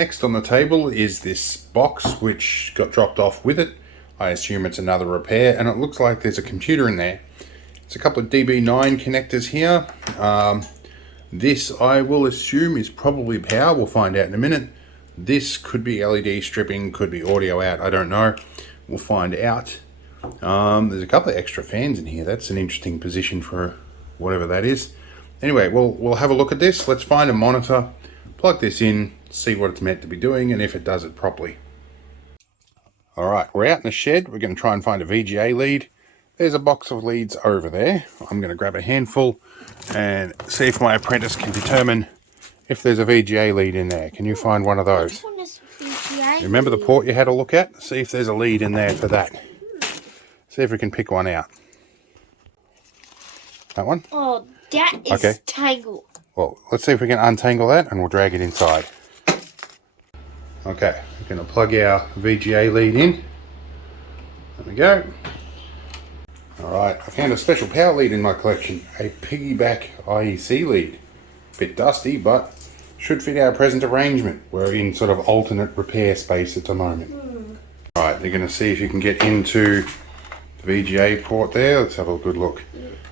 Next on the table is this box which got dropped off with it. I assume it's another repair, and it looks like there's a computer in there. It's a couple of DB9 connectors here. This I will assume is probably power. We'll find out in a minute. This could be LED stripping, could be audio out, I don't know. We'll find out. There's a couple of extra fans in here. That's an interesting position for whatever that is. Anyway, we'll have a look at this. Let's find a monitor, plug this in, see what it's meant to be doing and if it does it properly. Alright, we're out in the shed. We're going to try and find a VGA lead. There's a box of leads over there. I'm going to grab a handful and see if my apprentice can determine if there's a VGA lead in there. Can you find one of those? Which one is VGA? Remember the port you had a look at? See if there's a lead in there for that. See if we can pick one out. That one? Oh, that is tangled. Well, let's see if we can untangle that and we'll drag it inside. Okay, we're going to plug our VGA lead in. There we go. Alright, I found a special power lead in my collection. A piggyback IEC lead. Bit dusty, but should fit our present arrangement. We're in sort of alternate repair space at the moment. Alright, they're going to see if you can get into the VGA port there. Let's have a good look.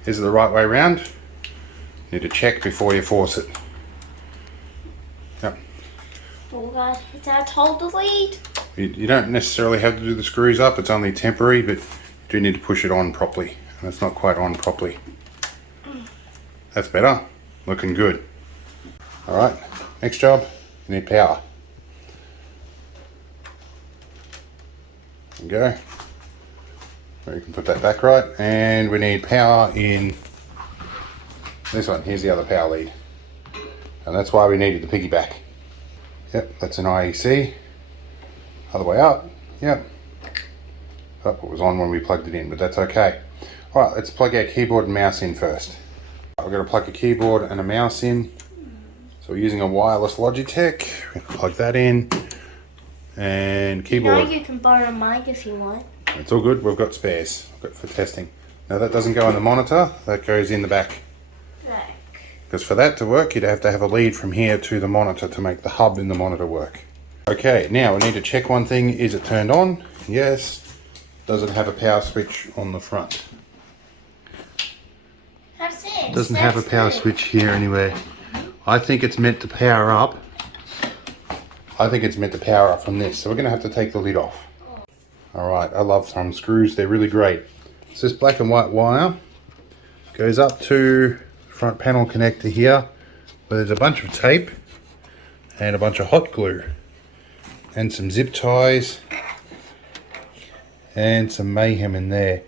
Is it the right way around? Need to check before you force it. Yep. Oh God, is that hold the lead? You don't necessarily have to do the screws up. It's only temporary, but you do need to push it on properly. And it's not quite on properly. That's better. Looking good. Alright, next job. You need power. There we go. You can put that back right, and we need power in this one. Here's the other power lead, and that's why we needed the piggyback. Yep, that's an IEC. Other way up. Yep. Oh, it was on when we plugged it in, but that's okay. All right, let's plug our keyboard and mouse in first. We're going to plug a keyboard and a mouse in. So we're using a wireless Logitech. We're going to plug that in, and keyboard. Now you can borrow mine if you want. It's all good, we've got spares for testing. Now that doesn't go in the monitor, that goes in the back. Because for that to work, you'd have to have a lead from here to the monitor to make the hub in the monitor work. Okay, now we need to check one thing. Is it turned on? Yes. Does it have a power switch on the front? That's it. Doesn't have a power switch here anywhere. I think it's meant to power up. I think it's meant to power up from this. So we're going to have to take the lid off. Alright, I love thumb screws, they're really great. So this black and white wire goes up to front panel connector here, where there's a bunch of tape and a bunch of hot glue and some zip ties and some mayhem in there.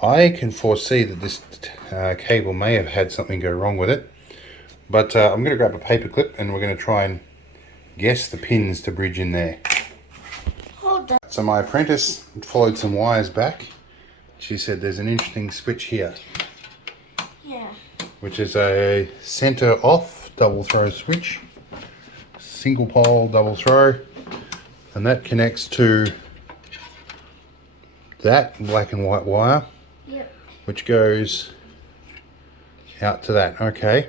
I can foresee that this cable may have had something go wrong with it, but I'm going to grab a paper clip and we're going to try and guess the pins to bridge in there. So my apprentice followed some wires back. She said there's an interesting switch here. Yeah. Which is a center off double throw switch. Single pole double throw. And that connects to that black and white wire. Yep. Which goes out to that. Okay.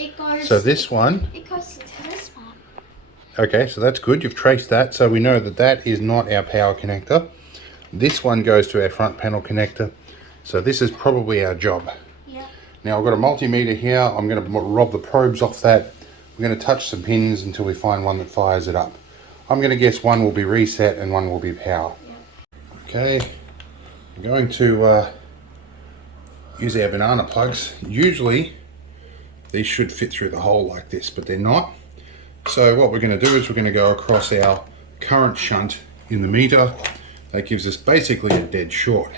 It goes. So this one. It goes to this one. Okay, so that's good. You've traced that, so we know that that is not our power connector. This one goes to our front panel connector, so this is probably our job. Yeah. Now I've got a multimeter here. I'm going to rob the probes off that. We're going to touch some pins until we find one that fires it up. I'm going to guess one will be reset and one will be power. Yeah. Okay, I'm going to use our banana plugs. Usually these should fit through the hole like this, but they're not. So what we're going to do is we're going to go across our current shunt in the meter. That gives us basically a dead short.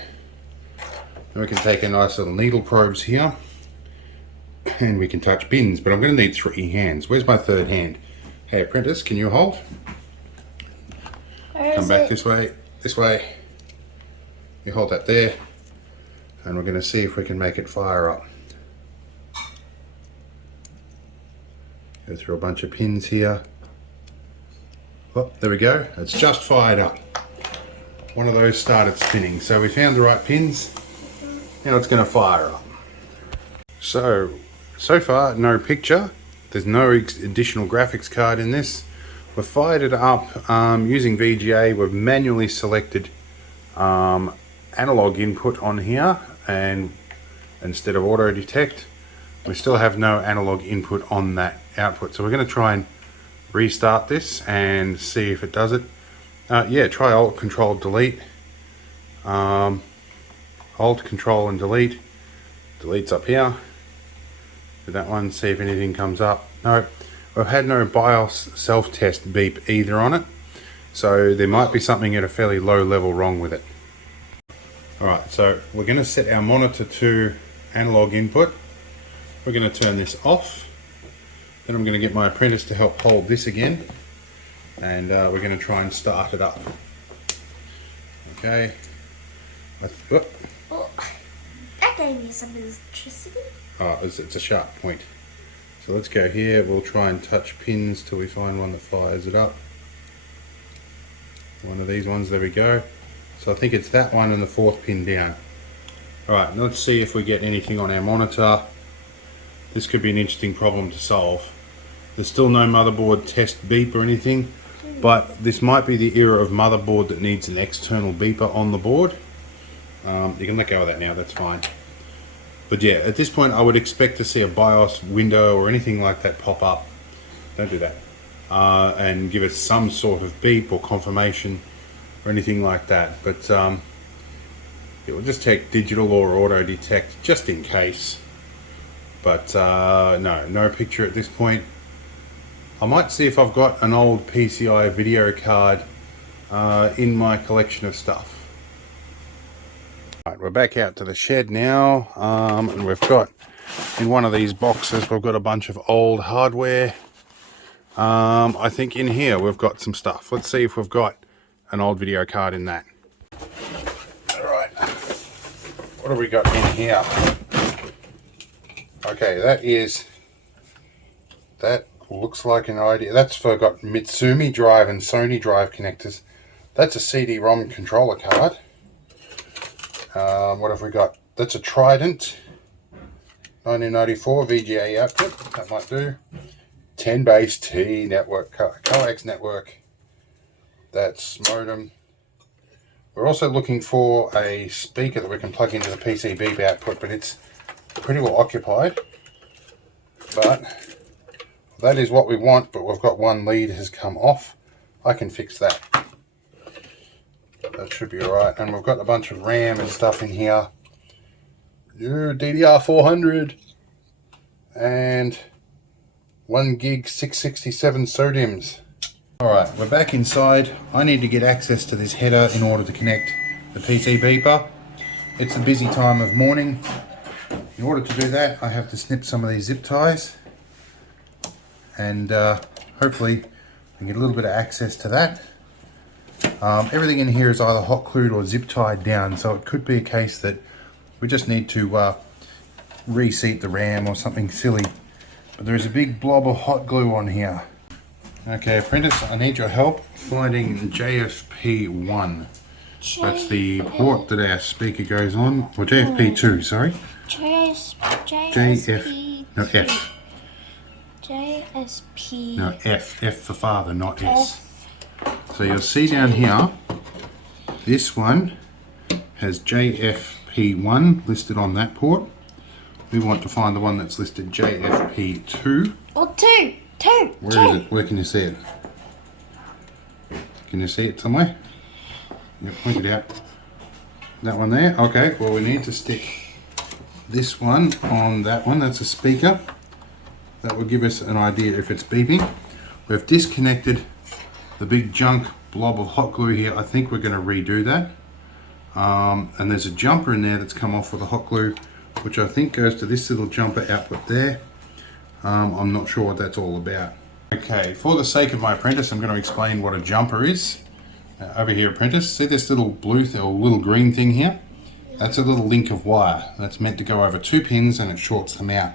And we can take a nice little needle probes here and we can touch pins, but I'm going to need 3 hands. Where's my third hand? Hey apprentice, can you hold? Come back this way, this way. You hold that there and we're going to see if we can make it fire up. Go through a bunch of pins here. Oh, there we go. It's just fired up. One of those started spinning. So we found the right pins. Now it's going to fire up. So far, no picture. There's no additional graphics card in this. We've fired it up using VGA. We've manually selected analog input on here, and instead of auto detect, we still have no analog input on that output. So we're going to try and restart this and see if it does it. Yeah, try Alt Control Delete. Alt Control and Delete. Delete's up here. Do that one, see if anything comes up. No, we've had no BIOS self-test beep either on it, so there might be something at a fairly low level wrong with it. Alright, so we're going to set our monitor to analog input. We're going to turn this off. Then I'm going to get my apprentice to help hold this again, and we're going to try and start it up. Okay. Oh, that gave me some electricity. Oh, it's a sharp point. So let's go here. We'll try and touch pins till we find one that fires it up. One of these ones, there we go. So I think it's that one and the fourth pin down. Alright, let's see if we get anything on our monitor. This could be an interesting problem to solve. There's still no motherboard test beep or anything, but this might be the era of motherboard that needs an external beeper on the board. You can let go of that now, that's fine. But yeah, at this point I would expect to see a BIOS window or anything like that pop up. Don't do that. And give us some sort of beep or confirmation or anything like that. But it will just take digital or auto detect just in case. But no picture at this point. I might see if I've got an old PCI video card in my collection of stuff. Right, we're back out to the shed now, and we've got in one of these boxes we've got a bunch of old hardware. I think in here we've got some stuff. Let's see if we've got an old video card in that. Alright, what have we got in here? Okay, that looks like an idea. That's for got Mitsumi drive and Sony drive connectors. That's a CD-ROM controller card. What have we got? That's a Trident 1994 VGA output. That might do. 10 base T network, coax network. That's modem. We're also looking for a speaker that we can plug into the PC beep output, but it's pretty well occupied. But that is what we want, but we've got one lead has come off. I can fix that. That should be alright. And we've got a bunch of RAM and stuff in here. DDR400 and 1 gig 667 SODIMMs. Alright, we're back inside. I need to get access to this header in order to connect the PC beeper. It's a busy time of morning. In order to do that, I have to snip some of these zip ties, and hopefully we can get a little bit of access to that. Everything in here is either hot glued or zip tied down, so it could be a case that we just need to reseat the RAM or something silly. But there is a big blob of hot glue on here. Okay, apprentice, I need your help finding JFP1. That's the port that our speaker goes on, or JFP2, sorry. JSP. No, F. JSP. No, F for father, not S. So you'll see down here, this one has JFP1 listed on that port. We want to find the one that's listed JFP2. Oh, two. Where is it? Where can you see it? Can you see it somewhere? Yep, point it out. That one there? Okay, well we need to stick this one on that one. That's a speaker. That will give us an idea if it's beeping. We've disconnected the big junk blob of hot glue here. I think we're going to redo that. And there's a jumper in there that's come off with the hot glue, which I think goes to this little jumper output there. I'm not sure what that's all about. Okay, for the sake of my apprentice, I'm going to explain what a jumper is. Over here, apprentice, see this little blue or little green thing here? That's a little link of wire. That's meant to go over 2 pins and it shorts them out.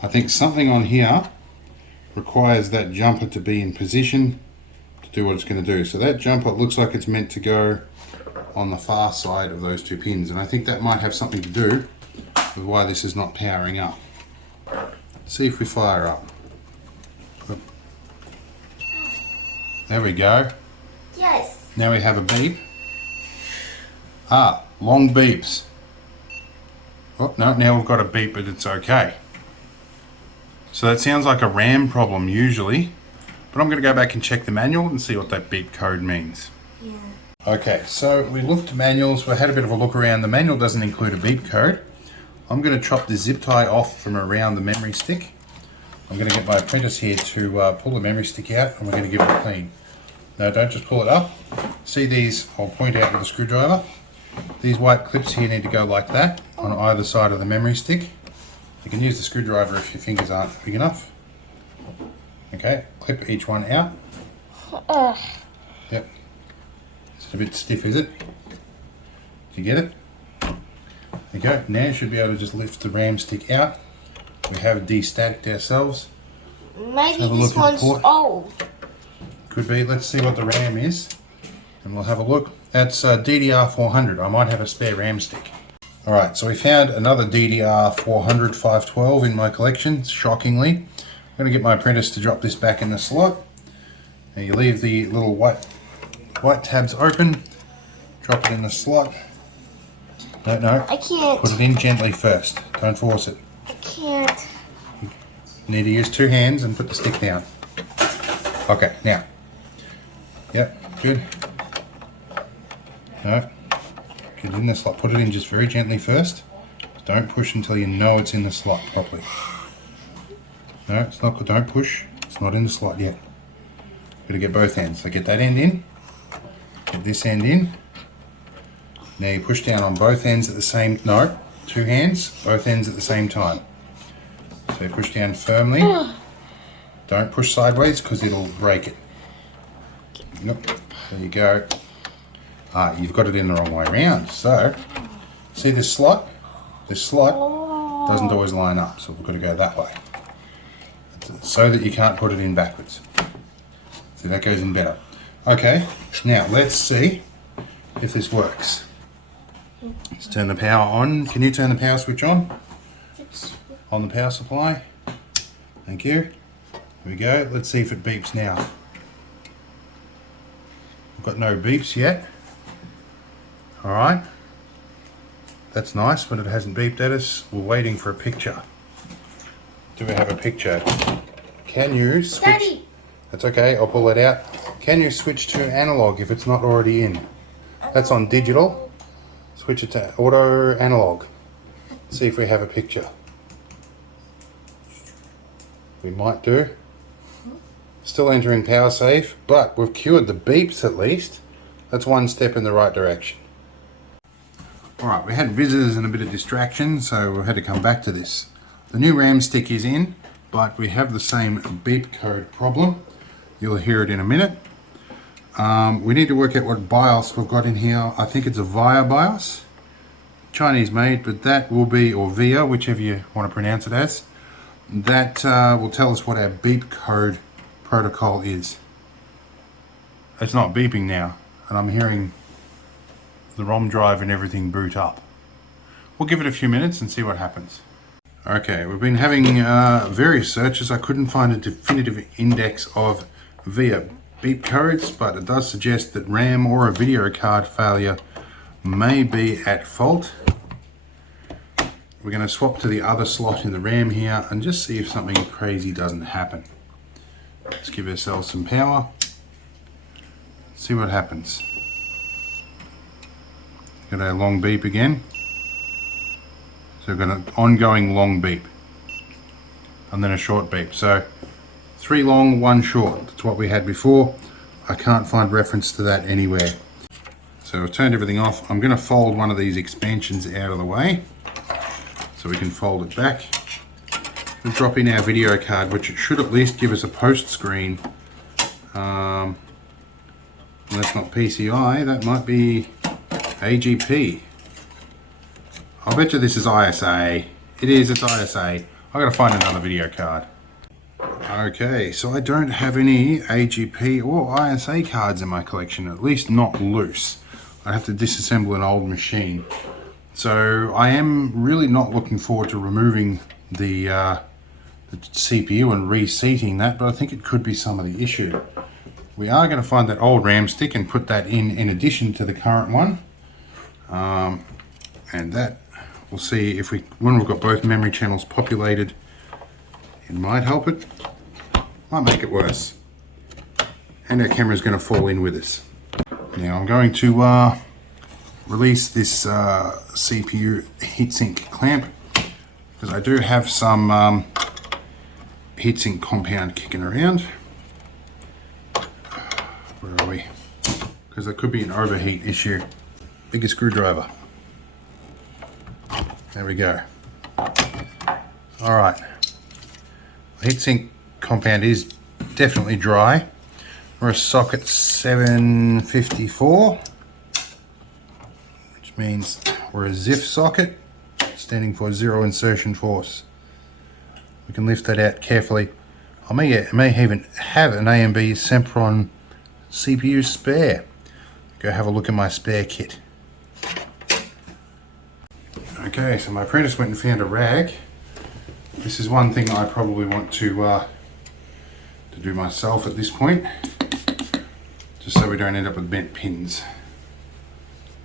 I think something on here requires that jumper to be in position to do what it's going to do. So that jumper looks like it's meant to go on the far side of those 2 pins, and I think that might have something to do with why this is not powering up. See if we fire up. There we go. Yes. Now we have a beep. Ah, long beeps. Oh, no, now we've got a beep, but it's okay. So that sounds like a RAM problem usually, but I'm going to go back and check the manual and see what that beep code means. Yeah. Okay, so we looked at manuals, we had a bit of a look around. The manual doesn't include a beep code. I'm going to chop the zip tie off from around the memory stick. I'm going to get my apprentice here to pull the memory stick out, and we're going to give it a clean. No, don't just pull it up. See these, I'll point out with a screwdriver. These white clips here need to go like that on either side of the memory stick. You can use the screwdriver if your fingers aren't big enough. Okay, clip each one out. Yep. It's a bit stiff, is it? Did you get it? There you go. Now you should be able to just lift the RAM stick out. We have destaticked ourselves. Maybe this one's old. Could be. Let's see what the RAM is, and we'll have a look. That's DDR400. I might have a spare RAM stick. All right, so we found another DDR400 512 in my collection, shockingly. I'm going to get my apprentice to drop this back in the slot. Now you leave the little white tabs open, drop it in the slot. No, I can't. put it in gently first. Don't force it. I can't. You need to use two hands and put the stick down. Okay, now. Yep, good. No. Get it in the slot. Put it in just very gently first. Don't push until you know it's in the slot properly. No, it's not good. Don't push. It's not in the slot yet. Got to get both ends. So get that end in. Get this end in. Now you push down on both ends at the same... No, two hands, both ends at the same time. So you push down firmly. Don't push sideways because it'll break it. Yep. There you go. Ah, you've got it in the wrong way around. So, see this slot? This slot doesn't always line up, so we've got to go that way. So that you can't put it in backwards. So that goes in better. Okay, now let's see if this works. Let's turn the power on. Can you turn the power switch on? On the power supply. Thank you. Here we go. Let's see if it beeps now. We've got no beeps yet. Alright. That's nice, but it hasn't beeped at us. We're waiting for a picture. Do we have a picture? Can you switch? Daddy. That's okay, I'll pull it out. Can you switch to analog if it's not already in? That's on digital. Switch it to auto analog. See if we have a picture. We might do. Still entering power safe, but we've cured the beeps at least. That's one step in the right direction. Alright, we had visitors and a bit of distraction, so we had to come back to this. The new RAM stick is in, but we have the same beep code problem. You'll hear it in a minute. We need to work out what BIOS we've got in here. I think it's a VIA BIOS. Chinese made, but that will be, or VIA, whichever you want to pronounce it as. That will tell us what our beep code protocol is. It's not beeping now, and I'm hearing the ROM drive and everything boot up. We'll give it a few minutes and see what happens. Okay, we've been having various searches. I couldn't find a definitive index of VIA beep codes, but it does suggest that RAM or a video card failure may be at fault. We're going to swap to the other slot in the RAM here and just see if something crazy doesn't happen. Let's give ourselves some power. See what happens. Got a long beep again. So we've got an ongoing long beep. And then a short beep. So 3 long, 1 short. That's what we had before. I can't find reference to that anywhere. So I've turned everything off. I'm going to fold one of these expansions out of the way so we can fold it back. We'll drop in our video card, which it should at least give us a post screen. Well, that's not PCI, that might be AGP. I'll bet you this is ISA. It is, it's ISA. I've got to find another video card. Okay, so I don't have any AGP or ISA cards in my collection, at least not loose. I have to disassemble an old machine. So I am really not looking forward to removing the CPU and reseating that, but I think it could be some of the issue. We are going to find that old RAM stick and put that in addition to the current one. And that, we'll see if when we've got both memory channels populated, it might help it, might make it worse. And our camera is going to fall in with us. Now I'm going to release this CPU heatsink clamp, because I do have some heatsink compound kicking around. Where are we? Because there could be an overheat issue. Bigger screwdriver. There we go. Alright. Heatsink compound is definitely dry. We're a socket 754, which means we're a ZIF socket, standing for zero insertion force. We can lift that out carefully. I may even have an AMB Sempron CPU spare. Go have a look at my spare kit. Okay, so my apprentice went and found a rag. This is one thing I probably want to do myself at this point, just so we don't end up with bent pins.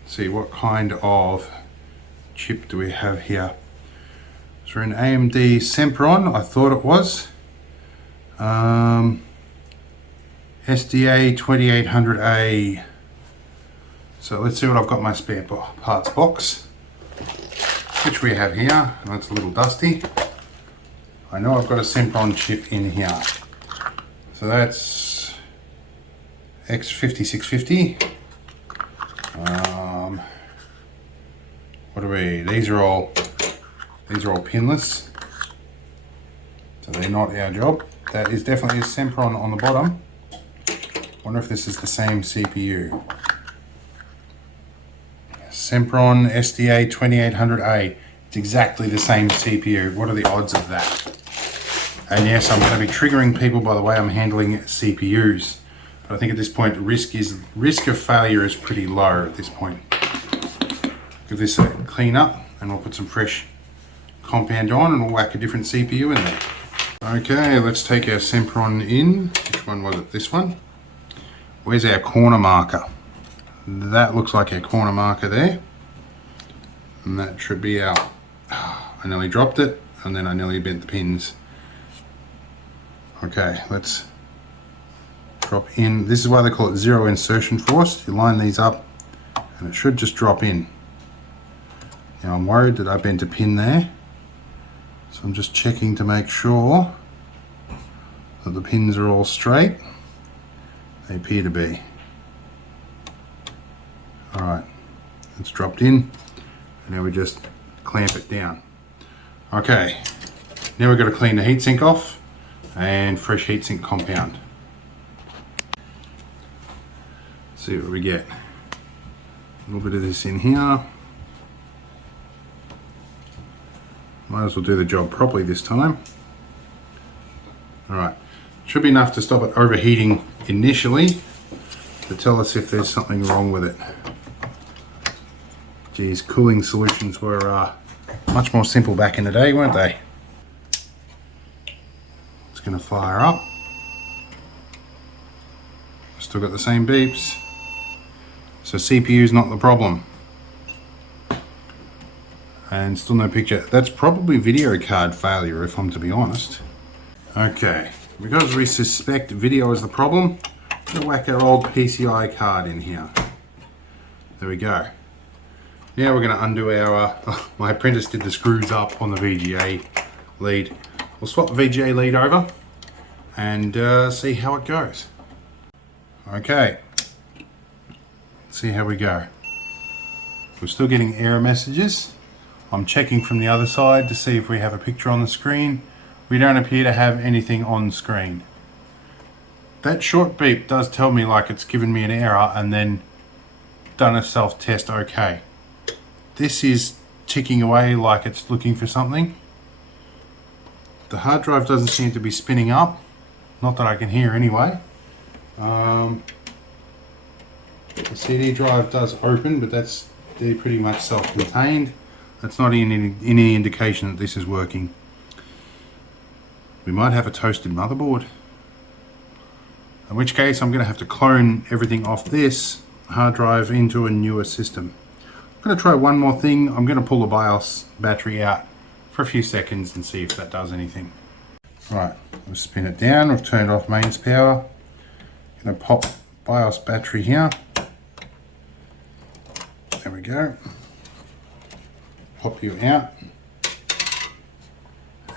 Let's see, what kind of chip do we have here? So an AMD Sempron, I thought it was. SDA 2800A. So let's see what I've got in my spare parts box, which we have here. And it's a little dusty. I know I've got a Sempron chip in here. So that's X5650. What are we? These are all pinless, so they're not our job. That is definitely a Sempron on the bottom. Wonder if this is the same CPU. Sempron SDA 2800A. It's exactly the same CPU. What are the odds of that? And yes, I'm going to be triggering people by the way I'm handling CPUs. But I think at this point, risk of failure is pretty low at this point. Give this a clean up, and we'll put some fresh compound on, and we'll whack a different CPU in there. Okay, let's take our Sempron in. Which one was it? This one? Where's our corner marker? That looks like our corner marker there. And that should be our... I nearly dropped it, and then I nearly bent the pins. Okay, let's drop in. This is why they call it zero insertion force. You line these up, and it should just drop in. Now I'm worried that I bent a pin there, so I'm just checking to make sure that the pins are all straight. They appear to be. Alright, it's dropped in, and now we just clamp it down. Okay, now we've got to clean the heatsink off and fresh heatsink compound. See what we get. A little bit of this in here. Might as well do the job properly this time. Alright, should be enough to stop it overheating initially, to tell us if there's something wrong with it. Geez, cooling solutions were much more simple back in the day, weren't they? It's going to fire up. Still got the same beeps. So CPU's not the problem. And still no picture. That's probably video card failure, if I'm to be honest. Okay, because we suspect video is the problem, we're going to whack our old PCI card in here. There we go. Now we're going to undo our... my apprentice did the screws up on the VGA lead. We'll swap the VGA lead over and see how it goes. Okay. Let's see how we go. We're still getting error messages. I'm checking from the other side to see if we have a picture on the screen. We don't appear to have anything on screen. That short beep does tell me like it's given me an error and then done a self-test okay. This is ticking away like it's looking for something. The hard drive doesn't seem to be spinning up. Not that I can hear anyway. The CD drive does open, but they're pretty much self-contained. That's not any indication that this is working. We might have a toasted motherboard. In which case I'm going to have to clone everything off this hard drive into a newer system. I'm going to try one more thing. I'm going to pull the BIOS battery out for a few seconds and see if that does anything. Right, we'll spin it down. We've turned off mains power. Going to pop BIOS battery here. There we go. Pop you out.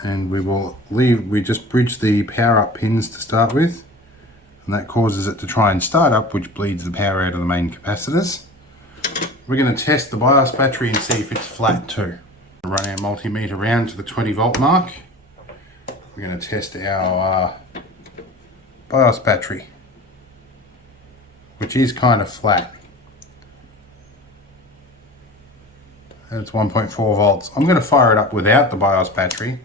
And we just bridge the power up pins to start with. And that causes it to try and start up, which bleeds the power out of the main capacitors. We're going to test the BIOS battery and see if it's flat too. Run our multimeter round to the 20 volt mark. We're going to test our BIOS battery, which is kind of flat. And it's 1.4 volts. I'm going to fire it up without the BIOS battery,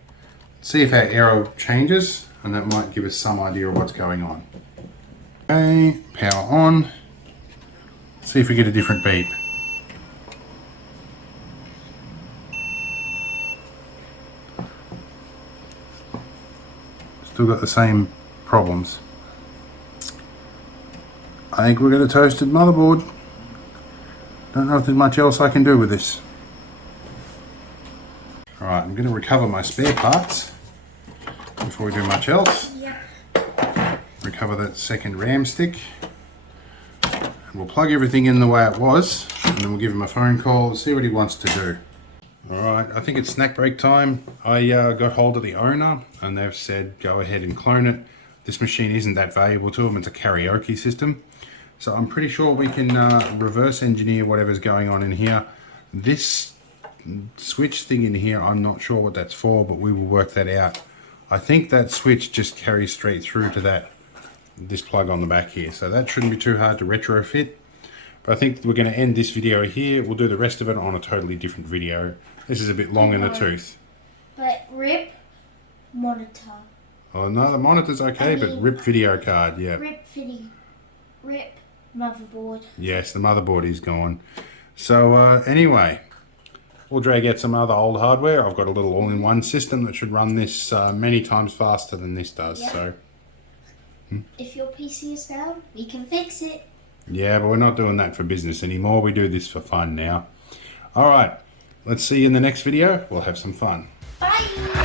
see if our error changes, and that might give us some idea of what's going on. Okay, power on. See if we get a different beep. Still got the same problems. I think we're going to toasted motherboard. Don't know if there's much else I can do with this. Alright, I'm going to recover my spare parts before we do much else. Recover that second RAM stick. And we'll plug everything in the way it was, and then we'll give him a phone call and see what he wants to do. Alright, I think it's snack break time. I got hold of the owner and they've said go ahead and clone it. This machine isn't that valuable to them, it's a karaoke system. So I'm pretty sure we can reverse engineer whatever's going on in here. This switch thing in here, I'm not sure what that's for, but we will work that out. I think that switch just carries straight through to this plug on the back here. So that shouldn't be too hard to retrofit. But I think we're going to end this video here. We'll do the rest of it on a totally different video. This is a bit long in the tooth. But rip monitor. Oh no, the monitor's okay, but rip video card, yeah. Rip motherboard. Yes, the motherboard is gone. So anyway, we'll drag out some other old hardware. I've got a little all-in-one system that should run this many times faster than this does. Yep. So if your PC is down, we can fix it. Yeah, but we're not doing that for business anymore. We do this for fun now. All right, let's see you in the next video. We'll have some fun. Bye.